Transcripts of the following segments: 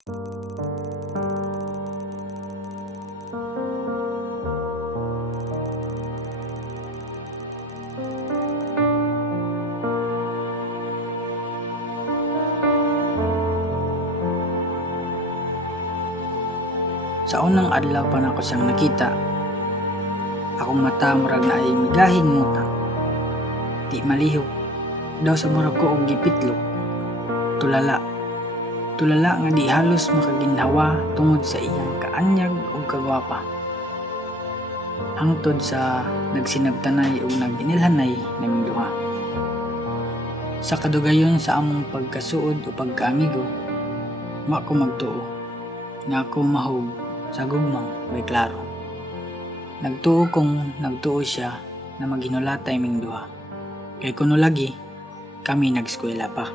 Sa unang adlaw pa na ako siyang nakita, akong mata murag na ay migahing muta. Di malihok, daw sa murag ko og gipitlok. Tulala nga di halos makaginhawa tungod sa iyang kaanyag ug kagwapa. Hangtod sa nagsinabtanay ug naginilhanay naming duha. Sa kadugayon sa among pagkasuod o pagkaamigo, wa ko magtuo nga ako mahog sa gugmang way klaro. Nagtuo kong nagtuo siya na maghinulatay ming duha. Kay kuno lagi kami nagskwela pa.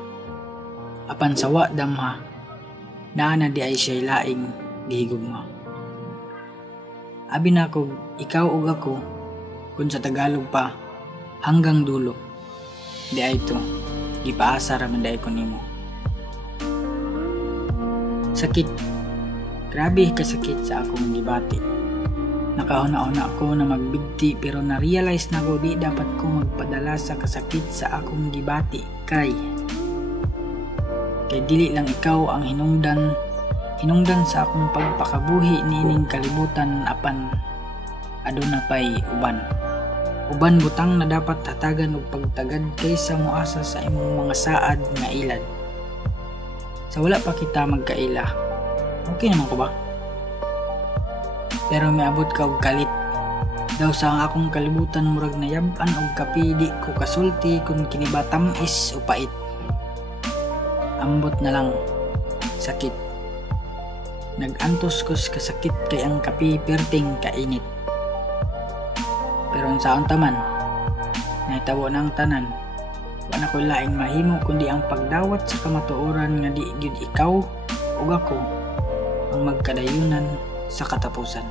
Apan sawa damha naa na di ay siya laing gihigugma. Abi na ko ikaw ug ako kun sa Tagalog pa hanggang dulo. Di ay to gipaasa ra man day ko nimo. Sakit. Grabe kasakit sa akong gibati. Nakahuna-una ako na magbigti pero na-realize na ko di dapat ko magpadala sa kasakit sa akong gibati kay dili lang ikaw ang hinungdan sa akong pagpakabuhi niining kalibutan apan aduna pay uban butang na dapat hatagan og pagtagad kaysa moasa sa imong mga saad nga ilad. Sa wala pa kita magkaila, okay naman ko ba? Pero may abot ka og kalit. Daw sa akong kalibutan murag nayab-an og kapidi ko kasulti kung kinibatam is o pait. Ambot na lang. Sakit. Nag-antos kos kasakit kay ang kapi perting kainit. Pero sa taman, nahitabo na ang tanan. Wala ko laing mahimo kundi ang pagdawat sa kamatuoran nga di gyud ikaw ug ako ang magkadayunan sa katapusan.